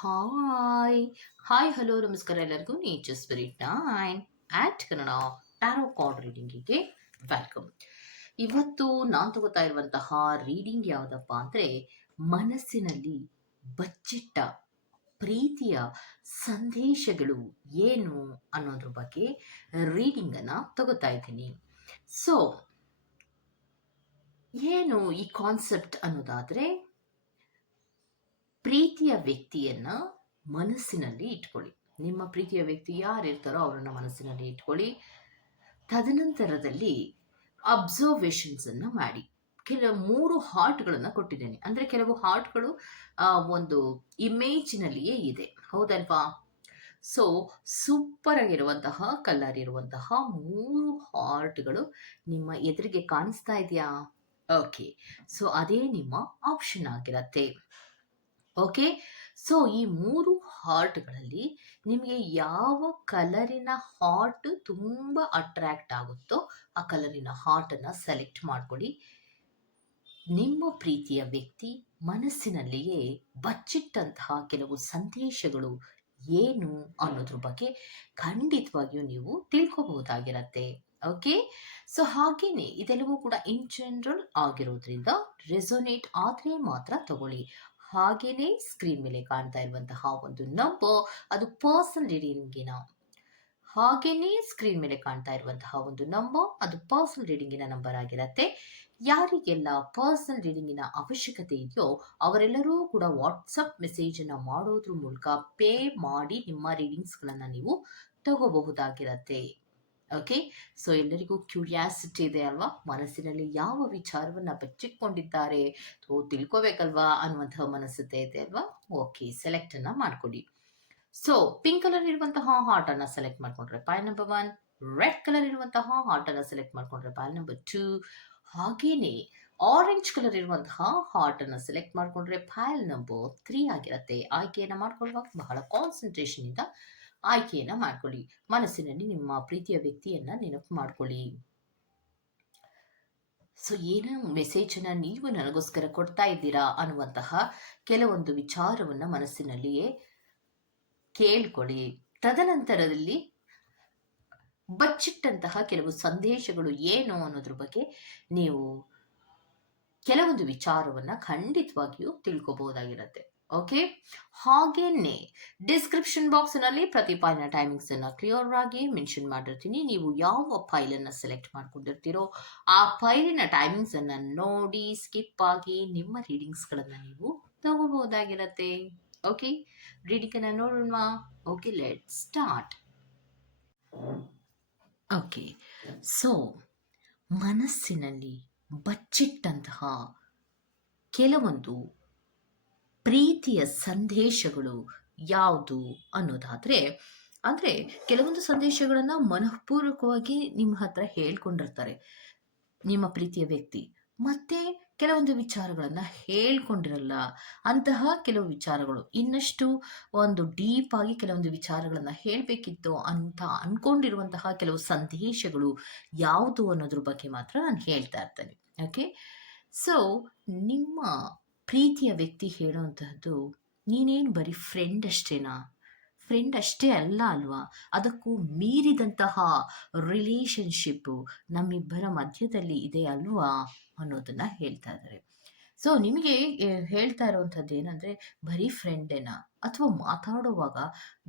Hi hi hello ನಮಸ್ಕಾರ ಎಲ್ಲರಿಗೂ. Nature spirit nine eight Kannada tarot card ರೀಡಿಂಗಿಗೆ welcome ಇವತ್ತು ನಾನು ತಗೋತಾ ಇರುವಂತಹ ರೀಡಿಂಗ್ ಯಾವುದಪ್ಪ ಅಂದರೆ ಮನಸ್ಸಿನಲ್ಲಿ ಬಚ್ಚಿಟ್ಟ ಪ್ರೀತಿಯ ಸಂದೇಶಗಳು ಏನು ಅನ್ನೋದ್ರ ಬಗ್ಗೆ ರೀಡಿಂಗನ್ನು ತಗೋತಾ ಇದ್ದೀನಿ. ಸೊ ಏನು ಈ ಕಾನ್ಸೆಪ್ಟ್ ಅನ್ನೋದಾದರೆ ಪ್ರೀತಿಯ ವ್ಯಕ್ತಿಯನ್ನ ಮನಸ್ಸಿನಲ್ಲಿ ಇಟ್ಕೊಳ್ಳಿ. ನಿಮ್ಮ ಪ್ರೀತಿಯ ವ್ಯಕ್ತಿ ಯಾರು ಇರ್ತಾರೋ ಅವರನ್ನ ಮನಸ್ಸಿನಲ್ಲಿ ಇಟ್ಕೊಳ್ಳಿ. ತದನಂತರದಲ್ಲಿ ಅಬ್ಸರ್ವೇಷನ್ಸ್ ಅನ್ನ ಮಾಡಿ. ಕೆಲ ಮೂರು ಹಾರ್ಟ್ಗಳನ್ನು ಕೊಟ್ಟಿದ್ದೇನೆ. ಅಂದ್ರೆ ಕೆಲವು ಹಾರ್ಟ್ಗಳು ಒಂದು ಇಮೇಜ್ನಲ್ಲಿಯೇ ಇದೆ. ಹೌದಲ್ವಾ? ಸೊ ಸೂಪರ್ ಆಗಿರುವಂತಹ ಕಲರ್ ಇರುವಂತಹ ಮೂರು ಹಾರ್ಟ್ಗಳು ನಿಮ್ಮ ಎದುರಿಗೆ ಕಾಣಿಸ್ತಾ ಇದೆಯಾ? ಓಕೆ ಸೊ ಅದೇ ನಿಮ್ಮ ಆಪ್ಷನ್ ಆಗಿರತ್ತೆ. ಓಕೆ ಸೊ ಈ ಮೂರು ಹಾರ್ಟ್ಗಳಲ್ಲಿ ನಿಮಗೆ ಯಾವ ಕಲರಿನ ಹಾರ್ಟ್ ತುಂಬ ಅಟ್ರಾಕ್ಟ್ ಆಗುತ್ತೋ ಆ ಕಲರಿನ ಹಾರ್ಟನ್ನು ಸೆಲೆಕ್ಟ್ ಮಾಡ್ಕೊಳ್ಳಿ. ನಿಮ್ಮ ಪ್ರೀತಿಯ ವ್ಯಕ್ತಿ ಮನಸ್ಸಿನಲ್ಲಿಯೇ ಬಚ್ಚಿಟ್ಟಂತಹ ಕೆಲವು ಸಂದೇಶಗಳು ಏನು ಅನ್ನೋದ್ರ ಬಗ್ಗೆ ಖಂಡಿತವಾಗಿಯೂ ನೀವು ತಿಳ್ಕೋಬಹುದಾಗಿರತ್ತೆ. ಓಕೆ ಸೊ ಹಾಗೇನೆ ಇದೆಲ್ಲವೂ ಕೂಡ ಇನ್ ಜನರಲ್ ಆಗಿರೋದ್ರಿಂದ ರೆಸೊನೇಟ್ ಆದರೆ ಮಾತ್ರ ತಗೊಳ್ಳಿ. ಹಾಗೇನೆ ಸ್ಕ್ರೀನ್ ಮೇಲೆ ಕಾಣ್ತಾ ಇರುವಂತಹ ಒಂದು ನಂಬರ್ ಅದು ಪರ್ಸನಲ್ ರೀಡಿಂಗಿನ ಹಾಗೇನೆ ಸ್ಕ್ರೀನ್ ಮೇಲೆ ಕಾಣ್ತಾ ಇರುವಂತಹ ಒಂದು ನಂಬರ್ ಅದು ಪರ್ಸನಲ್ ರೀಡಿಂಗಿನ ನಂಬರ್ ಆಗಿರತ್ತೆ. ಯಾರಿಗೆಲ್ಲ ಪರ್ಸನಲ್ ರೀಡಿಂಗಿನ ಅವಶ್ಯಕತೆ ಇದೆಯೋ, ಅವರೆಲ್ಲರೂ ಕೂಡ ವಾಟ್ಸಪ್ ಮೆಸೇಜ್ ಅನ್ನ ಮಾಡೋದ್ರ ಮೂಲಕ ಪೇ ಮಾಡಿ ನಿಮ್ಮ ರೀಡಿಂಗ್ಸ್ಗಳನ್ನ ನೀವು ತಗೋಬಹುದಾಗಿರತ್ತೆ. ಓಕೆ ಸೊ ಎಲ್ಲರಿಗೂ ಕ್ಯೂರಿಯಾಸಿಟಿ ಇದೆ ಅಲ್ವಾ? ಮನಸ್ಸಿನಲ್ಲಿ ಯಾವ ವಿಚಾರವನ್ನ ಬಚ್ಚಿಟ್ಕೊಂಡಿದ್ದಾರೆ? ಸೊ ತಿಳ್ಕೊಬೇಕಲ್ವಾ ಅನ್ನುವಂತಹ ಮನಸ್ಸುತ್ತೆ ಇದೆ ಅಲ್ವಾ? ಓಕೆ ಸೆಲೆಕ್ಟ್ ಅನ್ನ ಮಾಡ್ಕೊಡಿ. ಸೊ ಪಿಂಕ್ ಕಲರ್ ಇರುವಂತಹ ಹಾರ್ಟ್ ಅನ್ನ ಸೆಲೆಕ್ಟ್ ಮಾಡ್ಕೊಂಡ್ರೆ pile number one red colour ಇರುವಂತಹ ಹಾರ್ಟ್ ಅನ್ನ ಸೆಲೆಕ್ಟ್ ಮಾಡ್ಕೊಂಡ್ರೆ ಪಾಯ್ ನಂಬರ್ ಟೂ ಹಾಗೇನೆ ಆರೆಂಜ್ ಕಲರ್ ಇರುವಂತಹ ಹಾರ್ಟ್ ಅನ್ನ ಸೆಲೆಕ್ಟ್ ಮಾಡ್ಕೊಂಡ್ರೆ ಫೈಲ್ ನಂಬರ್ ತ್ರೀ ಆಗಿರುತ್ತೆ. ಆಯ್ಕೆಯನ್ನ ಮಾಡ್ಕೊಳ್ಳುವಾಗ ಬಹಳ ಕಾನ್ಸಂಟ್ರೇಷನ್ ಇಂದ ಆಯ್ಕೆಯನ್ನ ಮಾಡ್ಕೊಳ್ಳಿ. ಮನಸ್ಸಿನಲ್ಲಿ ನಿಮ್ಮ ಪ್ರೀತಿಯ ವ್ಯಕ್ತಿಯನ್ನ ನೆನಪು ಮಾಡ್ಕೊಳ್ಳಿ. ಸೊ ಏನೋ ಮೆಸೇಜನ್ನ ನೀವು ನನಗೋಸ್ಕರ ಕೊಡ್ತಾ ಇದ್ದೀರಾ ಅನ್ನುವಂತಹ ಕೆಲವೊಂದು ವಿಚಾರವನ್ನ ಮನಸ್ಸಿನಲ್ಲಿಯೇ ಕೇಳ್ಕೊಳ್ಳಿ. ತದನಂತರದಲ್ಲಿ ಬಚ್ಚಿಟ್ಟಂತಹ ಕೆಲವು ಸಂದೇಶಗಳು ಏನು ಅನ್ನೋದ್ರ ಬಗ್ಗೆ ನೀವು ಕೆಲವೊಂದು ವಿಚಾರವನ್ನ ಖಂಡಿತವಾಗಿಯೂ ತಿಳ್ಕೊಬಹುದಾಗಿರತ್ತೆ ಓಕೆ ಹಾಗೇನೆ ಡಿಸ್ಕ್ರಿಪ್ಷನ್ ಬಾಕ್ಸ್ನಲ್ಲಿ ಪ್ರತಿ ಫೈಲ್ನ ಟೈಮಿಂಗ್ಸ್ ಅನ್ನ ಕ್ಲಿಯರ್ ಆಗಿ ಮೆನ್ಷನ್ ಮಾಡಿರ್ತೀನಿ. ನೀವು ಯಾವ ಫೈಲ್ ಅನ್ನ ಸೆಲೆಕ್ಟ್ ಮಾಡ್ಕೊಂಡಿರ್ತೀರೋ, ಆ ಫೈಲಿನ ಟೈಮಿಂಗ್ಸ್ ಅನ್ನ ನೋಡಿ ಸ್ಕಿಪ್ ಆಗಿ ನಿಮ್ಮ ರೀಡಿಂಗ್ಸ್ಗಳನ್ನ ನೀವು ತಗೋಬಹುದಾಗಿರತ್ತೆ. ಓಕೆ ರೀಡಿಂಗ್ ಅನ್ನ ನೋಡೋಣ. Okay let start okay so ಮನಸ್ಸಿನಲ್ಲಿ ಬಚ್ಚಿಟ್ಟಂತಹ ಕೆಲವೊಂದು ಪ್ರೀತಿಯ ಸಂದೇಶಗಳು ಯಾವುದು ಅನ್ನೋದಾದರೆ, ಅಂದರೆ ಕೆಲವೊಂದು ಸಂದೇಶಗಳನ್ನು ಮನಃಪೂರ್ವಕವಾಗಿ ನಿಮ್ಮ ಹತ್ರ ಹೇಳ್ಕೊಂಡಿರ್ತಾರೆ. ನಿಮ್ಮ ಪ್ರೀತಿಯ ವ್ಯಕ್ತಿ. ಮತ್ತೆ ಕೆಲವೊಂದು ವಿಚಾರಗಳನ್ನು ಹೇಳ್ಕೊಂಡಿರಲ್ಲ, ಅಂತಹ ಕೆಲವು ವಿಚಾರಗಳು. ಇನ್ನಷ್ಟು ಒಂದು ಡೀಪ್ ಆಗಿ ಕೆಲವೊಂದು ವಿಚಾರಗಳನ್ನು ಹೇಳಬೇಕಿತ್ತು ಅಂತ ಅಂದ್ಕೊಂಡಿರುವಂತಹ ಕೆಲವು ಸಂದೇಶಗಳು ಯಾವುದು ಅನ್ನೋದ್ರ ಬಗ್ಗೆ ಮಾತ್ರ ನಾನು ಹೇಳ್ತಾ ಇರ್ತೇನೆ. ಓಕೆ ಸೊ ನಿಮ್ಮ ಪ್ರೀತಿಯ ವ್ಯಕ್ತಿ ಹೇಳುವಂತಹದ್ದು, ನೀನೇನು ಬರೀ ಫ್ರೆಂಡ್ ಅಷ್ಟೇನಾ? ಫ್ರೆಂಡ್ ಅಷ್ಟೇ ಅಲ್ಲ ಅಲ್ವಾ? ಅದಕ್ಕೂ ಮೀರಿದಂತಹ ರಿಲೇಶನ್ಶಿಪ್ಪು ನಮ್ಮಿಬ್ಬರ ಮಧ್ಯದಲ್ಲಿ ಇದೆ ಅಲ್ವಾ? ಅನ್ನೋದನ್ನ ಹೇಳ್ತಾ ಇದ್ದಾರೆ ಸೊ ನಿಮಗೆ ಹೇಳ್ತಾ ಇರುವಂಥದ್ದು ಏನಂದರೆ, ಬರೀ ಫ್ರೆಂಡೇನಾ ಅಥವಾ ಮಾತಾಡುವಾಗ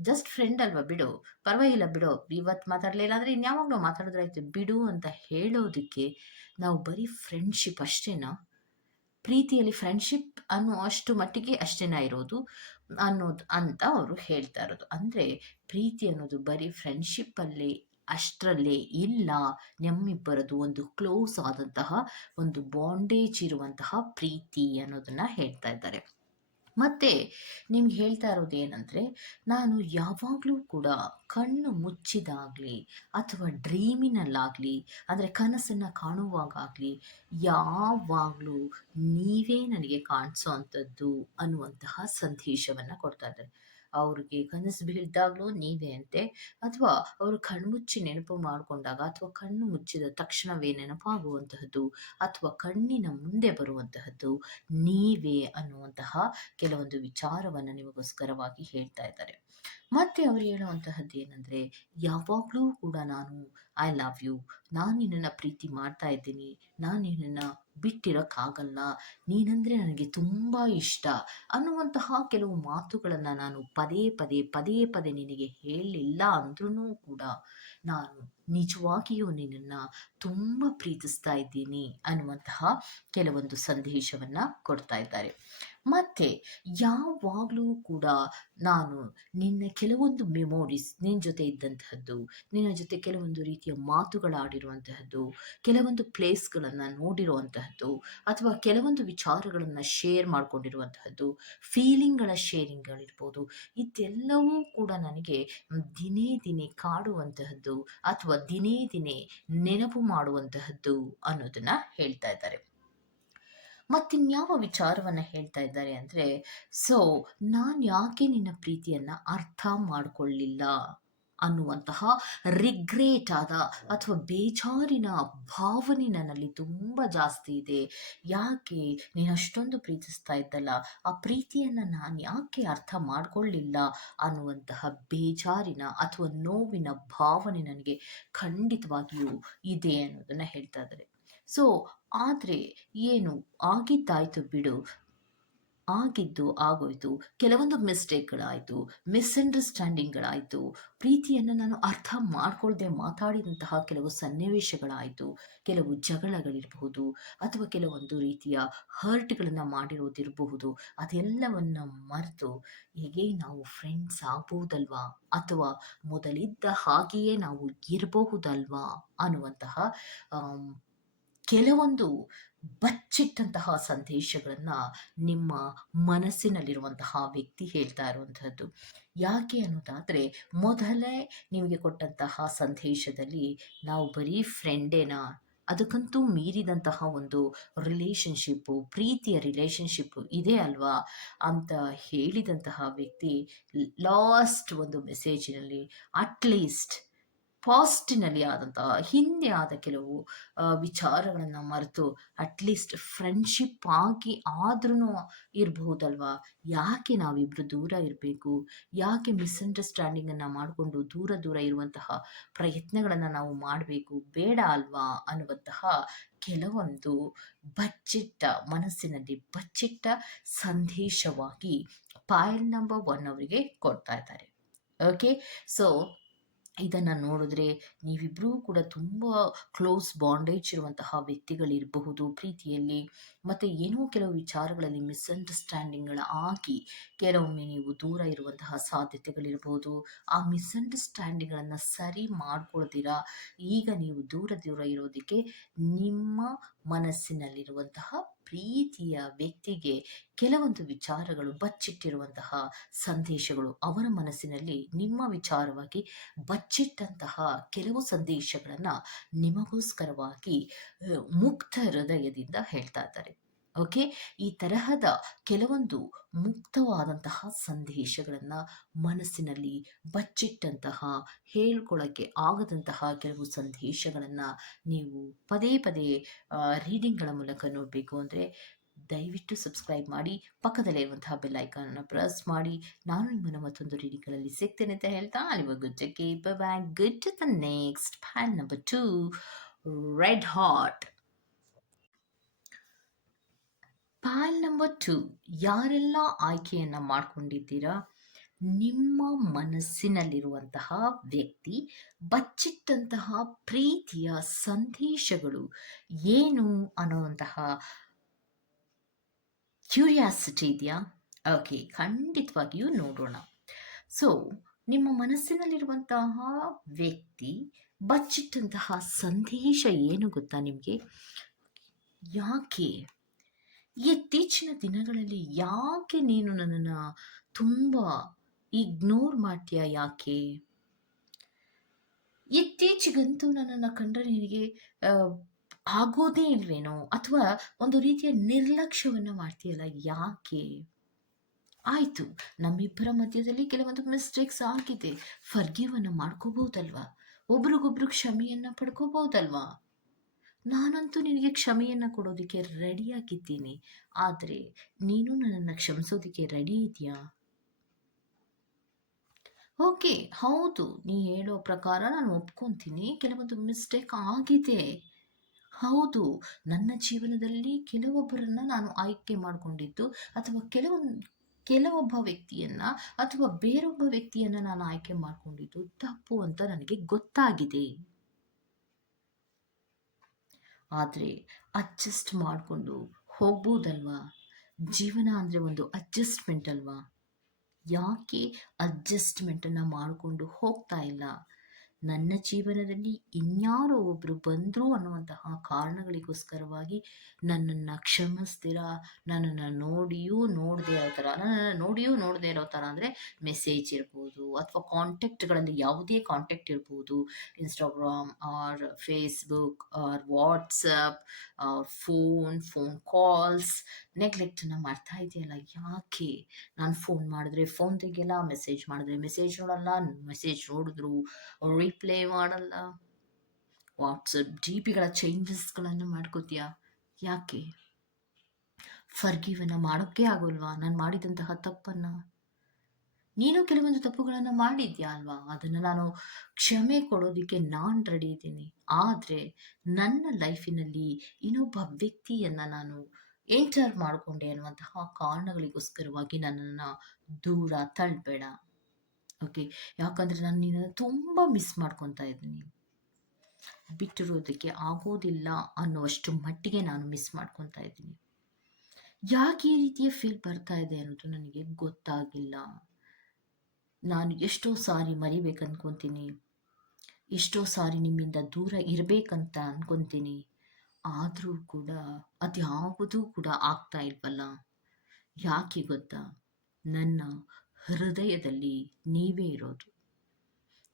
ಜಸ್ಟ್ ಫ್ರೆಂಡ್ ಅಲ್ವಾ? ಬಿಡು, ಪರವಾಗಿಲ್ಲ ಬಿಡು ಇವತ್ತು ಮಾತಾಡಲಿಲ್ಲ ಅಂದರೆ ಇನ್ಯಾವಾಗಲೂ ಮಾತಾಡಿದ್ರೆ ಆಯಿತು, ಬಿಡು ಅಂತ ಹೇಳೋದಕ್ಕೆ ನಾವು ಬರೀ ಫ್ರೆಂಡ್ಶಿಪ್ ಅಷ್ಟೇನಾ? ಪ್ರೀತಿಯಲ್ಲಿ ಫ್ರೆಂಡ್ಶಿಪ್ ಅನ್ನೋ ಅಷ್ಟು ಮಟ್ಟಿಗೆ ಅಷ್ಟೇನ ಇರೋದು ಅನ್ನೋದು ಅಂತ ಅವರು ಹೇಳ್ತಾ ಇರೋದು. ಅಂದರೆ ಪ್ರೀತಿ ಅನ್ನೋದು ಬರೀ ಫ್ರೆಂಡ್ಶಿಪ್ಪಲ್ಲಿ ಅಷ್ಟರಲ್ಲೇ ಇಲ್ಲ. ನಮ್ಮಿಬ್ಬರದು ಒಂದು ಕ್ಲೋಸ್ ಆದಂತಹ ಒಂದು ಬಾಂಡೇಜ್ ಇರುವಂತಹ ಪ್ರೀತಿ ಅನ್ನೋದನ್ನ ಹೇಳ್ತಾ ಇದ್ದಾರೆ. ಮತ್ತೆ ನಿಮ್ಗೆ ಹೇಳ್ತಾ ಇರೋದು ಏನಂದ್ರೆ, ನಾನು ಯಾವಾಗಲೂ ಕೂಡ ಕಣ್ಣು ಮುಚ್ಚಿದಾಗಲಿ ಅಥವಾ ಡ್ರೀಮಿನಲ್ಲಾಗಲಿ, ಅಂದರೆ ಕನಸನ್ನು ಕಾಣುವಾಗಲಿ ಯಾವಾಗಲೂ ನೀವೇ ನನಗೆ ಕಾಣಿಸೋ ಅಂಥದ್ದು ಅನ್ನುವಂತಹ ಸಂದೇಶವನ್ನು ಕೊಡ್ತಾ ಇದ್ದಾರೆ. ಅವ್ರಿಗೆ ಕನಸು ಬೀಳ್ದಾಗ್ಲೂ ನೀವೇ ಅಂತೆ? ಅಥವಾ ಅವರು ಕಣ್ಮುಚ್ಚಿ ನೆನಪು ಮಾಡಿಕೊಂಡಾಗ ಅಥವಾ ಕಣ್ಣು ಮುಚ್ಚಿದ ತಕ್ಷಣವೇ ನೆನಪಾಗುವಂತಹದ್ದು? ಅಥವಾ ಕಣ್ಣಿನ ಮುಂದೆ ಬರುವಂತಹದ್ದು? ನೀವೇ ಅನ್ನುವಂತಹ ಕೆಲವೊಂದು ವಿಚಾರವನ್ನು ನಿಮಗೋಸ್ಕರವಾಗಿ ಹೇಳ್ತಾ ಇದ್ದಾರೆ. ಮತ್ತೆ ಅವರು ಹೇಳುವಂತಹದ್ದು ಏನಂದ್ರೆ, ಯಾವಾಗಲೂ ಕೂಡ ನಾನು ಐ ಲವ್ ಯು ನಾನು ನಿನ್ನನ್ನು ಪ್ರೀತಿ ಮಾಡ್ತಾ ಇದ್ದೀನಿ. ನಾನು ನಿನ್ನನ್ನು ಬಿಟ್ಟಿರೋಕ್ಕಾಗಲ್ಲ. ನೀನಂದರೆ ನನಗೆ ತುಂಬ ಇಷ್ಟ ಅನ್ನುವಂತಹ ಕೆಲವು ಮಾತುಗಳನ್ನು ನಾನು ಪದೇ ಪದೇ ಪದೇ ಪದೇ ನಿನಗೆ ಹೇಳಲಿಲ್ಲ ಅಂದ್ರೂ ಕೂಡ ನಾನು ನಿಜವಾಗಿಯೂ ನಿನ್ನನ್ನು ತುಂಬ ಪ್ರೀತಿಸ್ತಾ ಇದ್ದೀನಿ ಅನ್ನುವಂತಹ ಕೆಲವೊಂದು ಸಂದೇಶವನ್ನು ಕೊಡ್ತಾ ಇದ್ದಾರೆ. ಮತ್ತು ಯಾವಾಗಲೂ ಕೂಡ ನಾನು ನಿನ್ನ ಕೆಲವೊಂದು ಮೆಮೊರೀಸ್ ನಿನ್ನ ಜೊತೆ ಇದ್ದಂತಹದ್ದು, ನಿನ್ನ ಜೊತೆ ಕೆಲವೊಂದು ರೀತಿಯ ಮಾತುಗಳಾಡಿರುವಂತಹದ್ದು ಕೆಲವೊಂದು ಪ್ಲೇಸ್ಗಳನ್ನು ನೋಡಿರುವಂತಹದ್ದು, ಅಥವಾ ಕೆಲವೊಂದು ವಿಚಾರಗಳನ್ನು ಶೇರ್ ಮಾಡಿಕೊಂಡಿರುವಂತಹದ್ದು ಫೀಲಿಂಗ್ಗಳ ಶೇರಿಂಗ್ಗಳಿರ್ಬೋದು ಇದೆಲ್ಲವೂ ಕೂಡ ನನಗೆ ದಿನೇ ದಿನೇ ಕಾಡುವಂತಹದ್ದು ಅಥವಾ ದಿನೇ ದಿನೇ ನೆನಪು ಮಾಡುವಂತಹದ್ದು ಅನ್ನೋದನ್ನು ಹೇಳ್ತಾ ಇದ್ದಾರೆ. ಮತ್ತಿನ್ಯಾವ ವಿಚಾರವನ್ನು ಹೇಳ್ತಾ ಇದ್ದಾರೆ ಅಂದರೆ, ಸೊ, ನಾನು ಯಾಕೆ ನಿನ್ನ ಪ್ರೀತಿಯನ್ನು ಅರ್ಥ ಮಾಡಿಕೊಳ್ಳಿಲ್ಲ? ಅನ್ನುವಂತಹ ರಿಗ್ರೇಟ್ ಆದ ಅಥವಾ ಬೇಜಾರಿನ ಭಾವನೆ ನನ್ನಲ್ಲಿ ತುಂಬ ಜಾಸ್ತಿ ಇದೆ. ಯಾಕೆ ನೀನು ಅಷ್ಟೊಂದು ಪ್ರೀತಿಸ್ತಾ ಇದ್ದಲ್ಲ? ಆ ಪ್ರೀತಿಯನ್ನು ನಾನು ಯಾಕೆ ಅರ್ಥ ಮಾಡಿಕೊಳ್ಳಿಲ್ಲ? ಅನ್ನುವಂತಹ ಬೇಜಾರಿನ ಅಥವಾ ನೋವಿನ ಭಾವನೆ ನನಗೆ ಖಂಡಿತವಾಗಿಯೂ ಇದೆ ಅನ್ನೋದನ್ನು ಹೇಳ್ತಾ ಇದ್ದಾರೆ. ಸೊ, ಆದರೆ ಏನು ಆಗಿದ್ದಾಯ್ತು ಬಿಡು. ಆಗಿದ್ದು ಆಗೋಯ್ತು. ಕೆಲವೊಂದು ಮಿಸ್ಟೇಕ್ಗಳಾಯಿತು, ಮಿಸ್ಅಂಡರ್ಸ್ಟ್ಯಾಂಡಿಂಗ್ಗಳಾಯಿತು. ಪ್ರೀತಿಯನ್ನು ನಾನು ಅರ್ಥ ಮಾಡಿಕೊಳ್ಳದೆ ಮಾತಾಡಿದಂತಹ ಕೆಲವು ಸನ್ನಿವೇಶಗಳಾಯಿತು. ಕೆಲವು ಜಗಳಗಳಿರಬಹುದು ಅಥವಾ ಕೆಲವೊಂದು ರೀತಿಯ ಹರ್ಟ್ಗಳನ್ನು ಮಾಡಿರೋದಿರಬಹುದು. ಅದೆಲ್ಲವನ್ನು ಮರೆತು ಹೇಗೆ ನಾವು ಫ್ರೆಂಡ್ಸ್ ಆಗ್ಬೋದಲ್ವಾ? ಅಥವಾ ಮೊದಲಿದ್ದ ಹಾಗೆಯೇ ನಾವು ಇರಬಹುದಲ್ವಾ? ಅನ್ನುವಂತಹ ಕೆಲವೊಂದು ಬಚ್ಚಿಟ್ಟಂತಹ ಸಂದೇಶಗಳನ್ನು ನಿಮ್ಮ ಮನಸ್ಸಿನಲ್ಲಿರುವಂತಹ ವ್ಯಕ್ತಿ ಹೇಳ್ತಾ ಇರುವಂಥದ್ದು ಯಾಕೆ ಅನ್ನೋದಾದರೆ, ಮೊದಲೇ ನಿಮಗೆ ಕೊಟ್ಟಂತಹ ಸಂದೇಶದಲ್ಲಿ ನಾವು ಬರೀ ಫ್ರೆಂಡೇನಾ ಅದಕ್ಕಂತೂ ಮೀರಿದಂತಹ ಒಂದು ರಿಲೇಷನ್ಶಿಪ್ಪು ಪ್ರೀತಿಯ ರಿಲೇಷನ್ಶಿಪ್ಪು ಇದೆ ಅಲ್ವಾ ಅಂತ ಹೇಳಿದಂತಹ ವ್ಯಕ್ತಿ ಲಾಸ್ಟ್ ಒಂದು ಮೆಸೇಜಿನಲ್ಲಿ ಅಟ್ಲೀಸ್ಟ್ ಪಾಸ್ಟಿನಲ್ಲಿ ಆದಂತಹ ಹಿಂದೆ ಆದ ಕೆಲವು ವಿಚಾರಗಳನ್ನು ಮರೆತು ಅಟ್ಲೀಸ್ಟ್ ಫ್ರೆಂಡ್ಶಿಪ್ ಆಗಿ ಆದ್ರೂ ಇರಬಹುದಲ್ವಾ? ಯಾಕೆ ನಾವಿಬ್ಬರು ದೂರ ಇರಬೇಕು? ಯಾಕೆ ಮಿಸ್ಅಂಡರ್ಸ್ಟ್ಯಾಂಡಿಂಗನ್ನು ಮಾಡಿಕೊಂಡು ದೂರ ದೂರ ಇರುವಂತಹ ಪ್ರಯತ್ನಗಳನ್ನು ನಾವು ಮಾಡಬೇಕು? ಬೇಡ ಅಲ್ವಾ? ಅನ್ನುವಂತಹ ಕೆಲವೊಂದು ಬಚ್ಚಿಟ್ಟ, ಮನಸ್ಸಿನಲ್ಲಿ ಬಚ್ಚಿಟ್ಟ ಸಂದೇಶವಾಗಿ ಪಾಯಲ್ ನಂಬರ್ ಒನ್ ಅವರಿಗೆ ಕೊಡ್ತಾ ಇದ್ದಾರೆ. ಓಕೆ ಸೊ ಇದನ್ನು ನೋಡಿದ್ರೆ ನೀವಿಬ್ಬರೂ ಕೂಡ ತುಂಬ ಕ್ಲೋಸ್ ಬಾಂಡೇಜ್ ಇರುವಂತಹ ವ್ಯಕ್ತಿಗಳಿರಬಹುದು ಪ್ರೀತಿಯಲ್ಲಿ. ಮತ್ತು ಏನೋ ಕೆಲವು ವಿಚಾರಗಳಲ್ಲಿ ಮಿಸ್ಅಂಡರ್ಸ್ಟ್ಯಾಂಡಿಂಗ್ಗಳ ಆಗಿ ಕೆಲವೊಮ್ಮೆ ನೀವು ದೂರ ಇರುವಂತಹ ಸಾಧ್ಯತೆಗಳಿರ್ಬೋದು. ಆ ಮಿಸ್ಅಂಡರ್ಸ್ಟ್ಯಾಂಡಿಂಗ್ಗಳನ್ನು ಸರಿ ಮಾಡ್ಕೊಳ್ತೀರಾ? ಈಗ ನೀವು ದೂರ ದೂರ ಇರೋದಕ್ಕೆ ನಿಮ್ಮ ಮನಸ್ಸಿನಲ್ಲಿರುವಂತಹ ಪ್ರೀತಿಯ ವ್ಯಕ್ತಿಗೆ ಕೆಲವೊಂದು ವಿಚಾರಗಳು ಬಚ್ಚಿಟ್ಟಿರುವಂತಹ ಸಂದೇಶಗಳು ಅವರ ಮನಸ್ಸಿನಲ್ಲಿ ನಿಮ್ಮ ವಿಚಾರವಾಗಿ ಬಚ್ಚಿಟ್ಟಂತಹ ಕೆಲವು ಸಂದೇಶಗಳನ್ನು ನಿಮಗೋಸ್ಕರವಾಗಿ ಮುಕ್ತ ಹೃದಯದಿಂದ ಹೇಳ್ತಾ ಇದ್ದಾರೆ. ಓಕೆ? ಈ ತರಹದ ಕೆಲವೊಂದು ಮುಕ್ತವಾದಂತಹ ಸಂದೇಶಗಳನ್ನು ಮನಸ್ಸಿನಲ್ಲಿ ಬಚ್ಚಿಟ್ಟಂತಹ ಹೇಳ್ಕೊಳ್ಳೋಕ್ಕೆ ಆಗದಂತಹ ಕೆಲವು ಸಂದೇಶಗಳನ್ನು ನೀವು ಪದೇ ಪದೇ ರೀಡಿಂಗ್ಗಳ ಮೂಲಕ ನೋಡಬೇಕು ಅಂದರೆ ದಯವಿಟ್ಟು ಸಬ್ಸ್ಕ್ರೈಬ್ ಮಾಡಿ, ಪಕ್ಕದಲ್ಲೇ ಇರುವಂತಹ ಬೆಲ್ ಐಕಾನನ್ನು ಪ್ರೆಸ್ ಮಾಡಿ. ನಾನು ನಿಮ್ಮನ್ನು ಮತ್ತೊಂದು ರೀಡಿಂಗ್ಗಳಲ್ಲಿ ಸಿಗ್ತೇನೆ ಅಂತ ಹೇಳ್ತಾ ಅಲ್ಲಿವ good bank back good the next fan number two red heart pile number two ಯಾರೆಲ್ಲ ಆಯ್ಕೆಯನ್ನು ಮಾಡ್ಕೊಂಡಿದ್ದೀರಾ? ನಿಮ್ಮ ಮನಸ್ಸಿನಲ್ಲಿರುವಂತಹ ವ್ಯಕ್ತಿ, ಬಚ್ಚಿಟ್ಟಂತಹ ಪ್ರೀತಿಯ ಸಂದೇಶಗಳು ಏನು ಅನ್ನುವಂತಹ ಕ್ಯೂರಿಯಾಸಿಟಿ ಇದೆಯಾ? ಓಕೆ ಖಂಡಿತವಾಗಿಯೂ ನೋಡೋಣ. ಸೊ ನಿಮ್ಮ ಮನಸ್ಸಿನಲ್ಲಿರುವಂತಹ ವ್ಯಕ್ತಿ, ಬಚ್ಚಿಟ್ಟಂತಹ ಸಂದೇಶ ಏನು ಗೊತ್ತಾ ನಿಮಗೆ? ಯಾಕೆ? ಇತ್ತೀಚಿನ ದಿನಗಳಲ್ಲಿ ಯಾಕೆ ನೀನು ನನ್ನನ್ನು ತುಂಬ ಇಗ್ನೋರ್ ಮಾಡ್ತೀಯ ಯಾಕೆ? ಇತ್ತೀಚೆಗಂತೂ ನನ್ನನ್ನು ಕಂಡ್ರೆ ನಿನಗೆ ಆಗೋದೇ ಇಲ್ವೇನೋ? ಅಥವಾ ಒಂದು ರೀತಿಯ ನಿರ್ಲಕ್ಷ್ಯವನ್ನು ಮಾಡ್ತೀಯಲ್ಲ ಯಾಕೆ? ಆಯಿತು, ನಮ್ಮಿಬ್ಬರ ಮಧ್ಯದಲ್ಲಿ ಕೆಲವೊಂದು ಮಿಸ್ಟೇಕ್ಸ್ ಆಗಿದೆ. ಫರ್ಗೀವನ್ನು ಮಾಡ್ಕೋಬಹುದಲ್ವಾ ಒಬ್ರಿಗೊಬ್ರು ಕ್ಷಮೆಯನ್ನು ಪಡ್ಕೋಬಹುದಲ್ವಾ ನಾನಂತೂ ನಿನಗೆ ಕ್ಷಮೆಯನ್ನು ಕೊಡೋದಕ್ಕೆ ರೆಡಿಯಾಗಿದ್ದೀನಿ ಆದರೆ ನೀನು ನನ್ನನ್ನು ಕ್ಷಮಿಸೋದಕ್ಕೆ ರೆಡಿ ಇದೆಯಾ ಓಕೆ ಹೌದು. ನೀ ಹೇಳೋ ಪ್ರಕಾರ ನಾನು ಒಪ್ಕೊತೀನಿ. ಕೆಲವೊಂದು ಮಿಸ್ಟೇಕ್ ಆಗಿದೆ. ಹೌದು. ನನ್ನ ಜೀವನದಲ್ಲಿ ಕೆಲವೊಬ್ಬರನ್ನು ನಾನು ಆಯ್ಕೆ ಮಾಡಿಕೊಂಡಿದ್ದು ಅಥವಾ ಕೆಲವೊಂದು, ಕೆಲವೊಬ್ಬ ವ್ಯಕ್ತಿಯನ್ನು ಅಥವಾ ಬೇರೊಬ್ಬ ವ್ಯಕ್ತಿಯನ್ನು ನಾನು ಆಯ್ಕೆ ಮಾಡಿಕೊಂಡಿದ್ದು ತಪ್ಪು ಅಂತ ನನಗೆ ಗೊತ್ತಾಗಿದೆ. ಆದರೆ ಅಡ್ಜಸ್ಟ್ ಮಾಡಿಕೊಂಡು ಹೋಗ್ಬೋದಲ್ವಾ? ಜೀವನ ಅಂದರೆ ಒಂದು ಅಡ್ಜಸ್ಟ್ಮೆಂಟ್ ಅಲ್ವಾ? ಯಾಕೆ ಅಡ್ಜಸ್ಟ್ಮೆಂಟನ್ನು ಮಾಡಿಕೊಂಡು ಹೋಗ್ತಾ ಇಲ್ಲ? ನನ್ನ ಜೀವನದಲ್ಲಿ ಇನ್ಯಾರೋ ಒಬ್ಬರು ಬಂದರು ಅನ್ನುವಂತಹ ಕಾರಣಗಳಿಗೋಸ್ಕರವಾಗಿ ನನ್ನನ್ನು ಕ್ಷಮಿಸ್ತೀರಾ, ನನ್ನನ್ನು ನೋಡಿಯೂ ನೋಡದೆ ಇರೋ ಥರ ನನ್ನನ್ನು ನೋಡಿಯೂ ನೋಡದೆ ಇರೋ ಥರ ಅಂದರೆ ಮೆಸೇಜ್ ಇರ್ಬೋದು ಅಥವಾ ಕಾಂಟ್ಯಾಕ್ಟ್ಗಳಲ್ಲಿ ಯಾವುದೇ ಕಾಂಟ್ಯಾಕ್ಟ್ ಇರ್ಬೋದು. Instagram or Facebook or WhatsApp or phone phone calls ನೆಗ್ಲೆಕ್ಟನ್ನು ಮಾಡ್ತಾ ಇದೆಯಲ್ಲ ಯಾಕೆ? ನಾನು ಫೋನ್ ಮಾಡಿದ್ರೆ ಫೋನ್ ತೆಗೆಲ್ಲ ಮೆಸೇಜ್ ಮಾಡಿದ್ರೆ ಮೆಸೇಜ್ ನೋಡಲ್ಲ ಮೆಸೇಜ್ ನೋಡಿದ್ರು ರಿಪ್ಲೈ ಮಾಡಲ್ಲ. ವಾಟ್ಸಪ್ ಡಿ ಪಿಗಳ ಚೇಂಜಸ್ಗಳನ್ನು ಮಾಡ್ಕೋತೀಯಾ? ಯಾಕೆ? ಫರ್ಗಿವನ್ನು ಮಾಡೋಕ್ಕೆ ಆಗೋಲ್ವಾ? ನಾನು ಮಾಡಿದಂತಹ ತಪ್ಪನ್ನು? ನೀನು ಕೆಲವೊಂದು ತಪ್ಪುಗಳನ್ನು ಮಾಡಿದ್ಯಾ ಅಲ್ವಾ? ಅದನ್ನು ನಾನು ಕ್ಷಮೆ ಕೊಡೋದಕ್ಕೆ ನಾನು ರೆಡಿ ಇದ್ದೀನಿ. ಆದರೆ ನನ್ನ ಲೈಫಿನಲ್ಲಿ ಇನ್ನೊಬ್ಬ ವ್ಯಕ್ತಿಯನ್ನು ನಾನು ಎಂಟರ್ ಮಾಡಿಕೊಂಡೆ ಅನ್ನುವಂತಹ ಕಾರಣಗಳಿಗೋಸ್ಕರವಾಗಿ ನನ್ನನ್ನು ದೂರ ತಳ್ಳಬೇಡ ಓಕೆ. ಯಾಕಂದರೆ ನಾನು ನಿನ್ನನ್ನು ತುಂಬ ಮಿಸ್ ಮಾಡ್ಕೊತಾ ಇದ್ದೀನಿ. ಬಿಟ್ಟಿರೋದಕ್ಕೆ ಆಗೋದಿಲ್ಲ ಅನ್ನುವಷ್ಟು ಮಟ್ಟಿಗೆ ನಾನು ಮಿಸ್ ಮಾಡ್ಕೊತಾ ಇದ್ದೀನಿ. ಯಾಕೆ ಈ ರೀತಿಯ ಫೀಲ್ ಬರ್ತಾ ಇದೆ ಅನ್ನೋದು ನನಗೆ ಗೊತ್ತಾಗಿಲ್ಲ. ನಾನು ಎಷ್ಟೋ ಸಾರಿ ಮರಿಬೇಕು ಎಷ್ಟೋ ಸಾರಿ ನಿಮ್ಮಿಂದ ದೂರ ಇರಬೇಕಂತ ಅನ್ಕೊತೀನಿ. ಆದರೂ ಕೂಡ ಅದ್ಯಾವುದೂ ಕೂಡ ಆಗ್ತಾ ಇಲ್ವಲ್ಲ. ಯಾಕೆ ಗೊತ್ತಾ? ನನ್ನ ಹೃದಯದಲ್ಲಿ ನೀವೇ ಇರೋದು.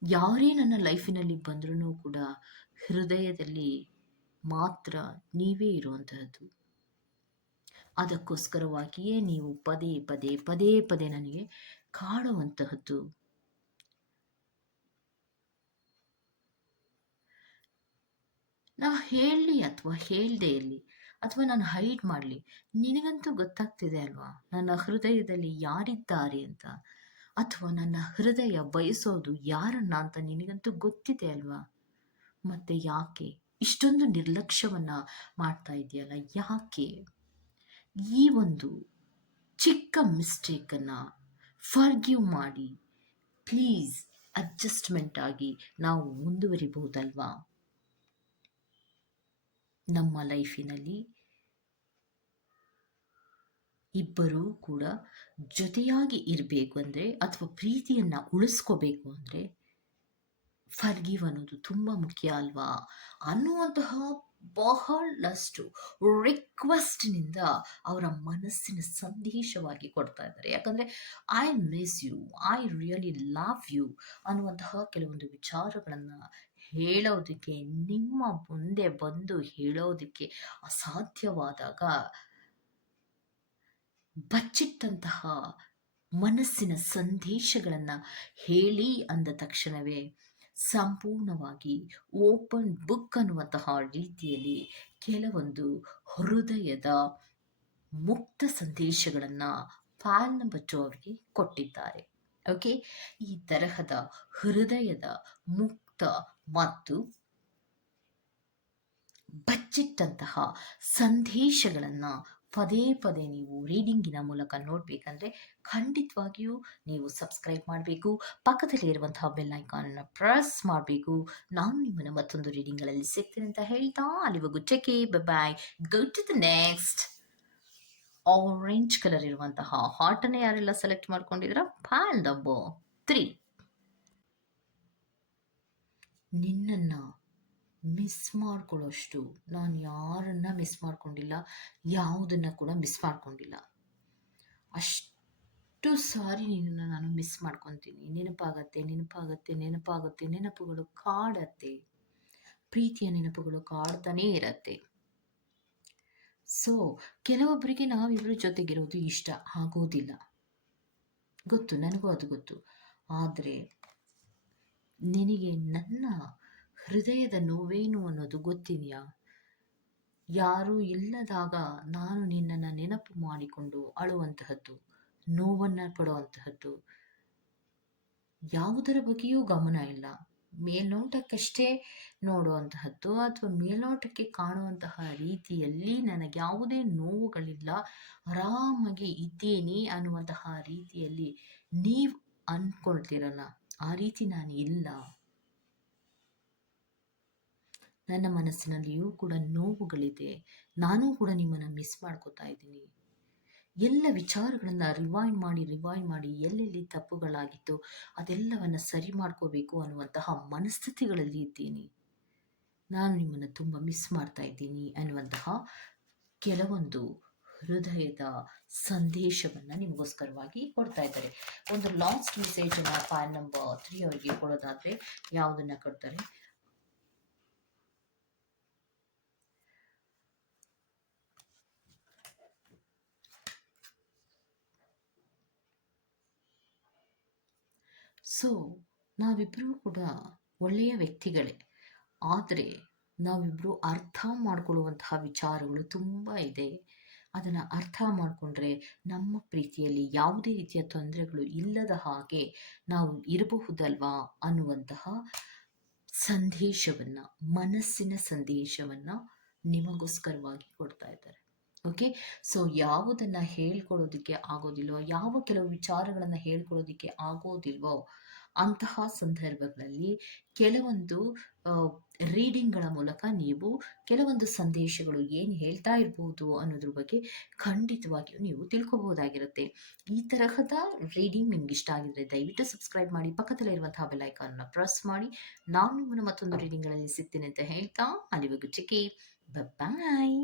ಯಾರೇ ನನ್ನ ಲೈಫಿನಲ್ಲಿ ಬಂದ್ರೂ ಕೂಡ ಹೃದಯದಲ್ಲಿ ಮಾತ್ರ ನೀವೇ ಇರುವಂತಹದ್ದು. ಅದಕ್ಕೋಸ್ಕರವಾಗಿಯೇ ನೀವು ಪದೇ ಪದೇ ಪದೇ ಪದೇ ನನಗೆ ಕಾಡುವಂತಹದ್ದು. ನಾ ಹೇಳಲಿ ಅಥವಾ ಹೇಳದೇ ಇರಲಿ. ಅಥವಾ ನಾನು ಹೈಡ್ ಮಾಡಲಿ? ನಿನಗಂತೂ ಗೊತ್ತಾಗ್ತಿದೆ ಅಲ್ವಾ? ನನ್ನ ಹೃದಯದಲ್ಲಿ ಯಾರಿದ್ದಾರೆ ಅಂತ? ಅಥವಾ ನನ್ನ ಹೃದಯ ಬಯಸೋದು ಯಾರನ್ನ ಅಂತ ನಿನಗಂತೂ ಗೊತ್ತಿದೆ ಅಲ್ವಾ? ಮತ್ತೆ ಯಾಕೆ? ಇಷ್ಟೊಂದು ನಿರ್ಲಕ್ಷ್ಯವನ್ನ ಮಾಡ್ತಾ ಇದೆಯಲ್ಲ ಯಾಕೆ? ಈ ಒಂದು ಚಿಕ್ಕ ಮಿಸ್ಟೇಕನ್ನು ಫರ್ಗ್ಯೂ ಮಾಡಿ, ಪ್ಲೀಸ್ ಅಡ್ಜಸ್ಟ್ಮೆಂಟ್ ಆಗಿ ನಾವು ಮುಂದುವರಿಬಹುದಲ್ವಾ? ನಮ್ಮ ಲೈಫಿನಲ್ಲಿ ಇಬ್ಬರೂ ಕೂಡ ಜೊತೆಯಾಗಿ ಇರಬೇಕು ಅಂದರೆ ಅಥವಾ ಪ್ರೀತಿಯನ್ನು ಉಳಿಸ್ಕೋಬೇಕು ಅಂದರೆ ಫರ್ಗಿವ್ ಅನ್ನೋದು ತುಂಬ ಮುಖ್ಯ ಅಲ್ವಾ? ಅನ್ನುವಂತಹ ಬಹಳಷ್ಟು ರಿಕ್ವೆಸ್ಟ್ನಿಂದ ಅವರ ಮನಸ್ಸಿನ ಸಂದೇಶವಾಗಿ ಕೊಡ್ತಾ ಇದ್ದಾರೆ. ಯಾಕಂದರೆ I miss you I really love you ಅನ್ನುವಂತಹ ಕೆಲವೊಂದು ವಿಚಾರಗಳನ್ನು ಹೇಳೋದಕ್ಕೆ, ನಿಮ್ಮ ಮುಂದೆ ಬಂದು ಹೇಳೋದಕ್ಕೆ ಅಸಾಧ್ಯವಾದಾಗ ಬಚ್ಚಿಟ್ಟಂತಹ ಮನಸ್ಸಿನ ಸಂದೇಶಗಳನ್ನು ಹೇಳಿ ಅಂದ ತಕ್ಷಣವೇ ಸಂಪೂರ್ಣವಾಗಿ ಓಪನ್ ಬುಕ್ ಅನ್ನುವಂತಹ ರೀತಿಯಲ್ಲಿ ಕೆಲವೊಂದು ಹೃದಯದ ಮುಕ್ತ ಸಂದೇಶಗಳನ್ನು ಪಾಲ್ ಬಚ್ಚೋ ಅವರಿಗೆ ಕೊಟ್ಟಿದ್ದಾರೆ. ಓಕೆ ಈ ತರಹದ ಹೃದಯದ ಮುಕ್ತ ಮತ್ತು ಬಚ್ಚಿಟ್ಟಂತಹ ಸಂದೇಶಗಳನ್ನು ಪದೇ ಪದೇ ನೀವು ರೀಡಿಂಗಿನ ಮೂಲಕ ನೋಡಬೇಕಂದ್ರೆ ಖಂಡಿತವಾಗಿಯೂ ನೀವು ಸಬ್ಸ್ಕ್ರೈಬ್ ಮಾಡಬೇಕು. ಪಕ್ಕದಲ್ಲಿ ಇರುವಂತಹ ಬೆಲ್ ಐಕಾನನ್ನು ಪ್ರೆಸ್ ಮಾಡಬೇಕು. ನಾನು ನಿಮ್ಮನ್ನು ಮತ್ತೊಂದು ರೀಡಿಂಗ್ಗಳಲ್ಲಿ ಸಿಗ್ತೇನೆ ಅಂತ ಹೇಳ್ತಾ ಅಲ್ಲಿವರೆಗೂ ಚೆಕೆ bye go to the next orange colour ಇರುವಂತಹ ಹಾಟನ್ನು ಯಾರೆಲ್ಲ ಸೆಲೆಕ್ಟ್ ಮಾಡ್ಕೊಂಡಿದ್ರ ಪ್ಯಾಲ್ ಡಬ್ಬೋ ತ್ರೀ ನಿನ್ನನ್ನು ಮಿಸ್ ಮಾಡ್ಕೊಳ್ಳೋಷ್ಟು ನಾನು ಯಾರನ್ನ ಮಿಸ್ ಮಾಡ್ಕೊಂಡಿಲ್ಲ, ಯಾವುದನ್ನು ಕೂಡ ಮಿಸ್ ಮಾಡ್ಕೊಂಡಿಲ್ಲ. ಅಷ್ಟು ಸಾರಿ ನಿನ್ನನ್ನು ನಾನು ಮಿಸ್ ಮಾಡ್ಕೊತೀನಿ. ನೆನಪಾಗತ್ತೆ ನೆನಪಾಗತ್ತೆ, ನೆನಪಾಗುತ್ತೆ, ನೆನಪುಗಳು ಕಾಡತ್ತೆ. ಪ್ರೀತಿಯ ನೆನಪುಗಳು ಕಾಡ್ತಾನೇ ಇರತ್ತೆ. ಸೊ ಕೆಲವೊಬ್ಬರಿಗೆ ನಾವಿಬ್ಬರ ಜೊತೆಗಿರೋದು ಇಷ್ಟ ಆಗೋದಿಲ್ಲ. ಗೊತ್ತು, ನನಗೂ ಅದು ಗೊತ್ತು. ಆದರೆ ನಿನಗೆ ನನ್ನ ಹೃದಯದ ನೋವೇನು ಅನ್ನೋದು ಗೊತ್ತಿದೆಯಾ? ಯಾರೂ ಇಲ್ಲದಾಗ ನಾನು ನಿನ್ನನ್ನು ನೆನಪು ಮಾಡಿಕೊಂಡು ಅಳುವಂತಹದ್ದು ನೋವನ್ನು ಪಡುವಂತಹದ್ದು ಯಾವುದರ ಬಗ್ಗೆಯೂ ಗಮನ ಇಲ್ಲ. ಮೇಲ್ನೋಟಕ್ಕಷ್ಟೇ ನೋಡುವಂತಹದ್ದು ಅಥವಾ ಮೇಲ್ನೋಟಕ್ಕೆ ಕಾಣುವಂತಹ ರೀತಿಯಲ್ಲಿ ನನಗೆ ಯಾವುದೇ ನೋವುಗಳಿಲ್ಲ. ಆರಾಮಾಗಿ ಇದ್ದೇನೆ ಅನ್ನುವಂತಹ ರೀತಿಯಲ್ಲಿ ನೀವು ಅಂದ್ಕೊಳ್ತೀರಲ್ಲ ಆ ರೀತಿ ನಾನು ಇಲ್ಲ. ನನ್ನ ಮನಸ್ಸಿನಲ್ಲಿಯೂ ಕೂಡ ನೋವುಗಳಿದೆ. ನಾನೂ ಕೂಡ ನಿಮ್ಮನ್ನು ಮಿಸ್ ಮಾಡ್ಕೋತಾ ಇದ್ದೀನಿ. ಎಲ್ಲ ವಿಚಾರಗಳನ್ನು ರಿವೈಂಡ್ ಮಾಡಿ ರಿವೈಂಡ್ ಮಾಡಿ ಎಲ್ಲೆಲ್ಲಿ ತಪ್ಪುಗಳಾಗಿತ್ತು ಅದೆಲ್ಲವನ್ನು ಸರಿ ಮಾಡ್ಕೋಬೇಕು ಅನ್ನುವಂತಹ ಮನಸ್ಥಿತಿಗಳಲ್ಲಿ ಇದ್ದೀನಿ. ನಾನು ನಿಮ್ಮನ್ನು ತುಂಬ ಮಿಸ್ ಮಾಡ್ತಾ ಇದ್ದೀನಿ ಅನ್ನುವಂತಹ ಕೆಲವೊಂದು ಹೃದಯದ ಸಂದೇಶವನ್ನು ನಿಮಗೋಸ್ಕರವಾಗಿ ಕೊಡ್ತಾ ಇದ್ದಾರೆ. ಒಂದು ಲಾಸ್ಟ್ ಮೆಸೇಜನ್ನು ಫೈಲ್ ನಂಬರ್ ತ್ರೀ ಅವರಿಗೆ ಕೊಡೋದಾದರೆ ಯಾವುದನ್ನು ಕೊಡ್ತಾರೆ? ಸೊ ನಾವಿಬ್ಬರೂ ಕೂಡ ಒಳ್ಳೆಯ ವ್ಯಕ್ತಿಗಳೇ. ಆದರೆ ನಾವಿಬ್ಬರು ಅರ್ಥ ಮಾಡಿಕೊಳ್ಳುವಂತಹ ವಿಚಾರಗಳು ತುಂಬ ಇದೆ. ಅದನ್ನು ಅರ್ಥ ಮಾಡಿಕೊಂಡ್ರೆ ನಮ್ಮ ಪ್ರೀತಿಯಲ್ಲಿ ಯಾವುದೇ ರೀತಿಯ ತೊಂದರೆಗಳು ಇಲ್ಲದ ಹಾಗೆ ನಾವು ಇರಬಹುದಲ್ವಾ ಅನ್ನುವಂತಹ ಸಂದೇಶವನ್ನು, ಮನಸ್ಸಿನ ಸಂದೇಶವನ್ನು ನಿಮಗೋಸ್ಕರವಾಗಿ ಕೊಡ್ತಾ ಇದ್ದಾರೆ. ಓಕೆ ಸೊ ಯಾವುದನ್ನು ಹೇಳ್ಕೊಡೋದಕ್ಕೆ ಆಗೋದಿಲ್ವೋ, ಯಾವ ಕೆಲವು ವಿಚಾರಗಳನ್ನು ಹೇಳ್ಕೊಡೋದಕ್ಕೆ ಆಗೋದಿಲ್ವೋ ಅಂತಹ ಸಂದರ್ಭಗಳಲ್ಲಿ ಕೆಲವೊಂದು ರೀಡಿಂಗ್ಗಳ ಮೂಲಕ ನೀವು ಕೆಲವೊಂದು ಸಂದೇಶಗಳು ಏನು ಹೇಳ್ತಾ ಇರ್ಬೋದು ಅನ್ನೋದ್ರ ಬಗ್ಗೆ ಖಂಡಿತವಾಗಿಯೂ ನೀವು ತಿಳ್ಕೊಬಹುದಾಗಿರುತ್ತೆ. ಈ ತರಹದ ರೀಡಿಂಗ್ ನಿಮ್ಗೆ ಇಷ್ಟ ಆಗಿದ್ರೆ ದಯವಿಟ್ಟು ಸಬ್ಸ್ಕ್ರೈಬ್ ಮಾಡಿ ಪಕ್ಕದಲ್ಲಿರುವಂತಹ ಅನ್ನು ಪ್ರೆಸ್ ಮಾಡಿ. ನಾನು ನಿಮ್ಮನ್ನು ಮತ್ತೊಂದು ರೀಡಿಂಗ್ಗಳಲ್ಲಿ ಸಿಗ್ತೀನಿ ಅಂತ ಹೇಳ್ತಾ ಅಲ್ಲಿವರೆಗೂ ಚಿಕ್ಕಿ ಬಾಯ್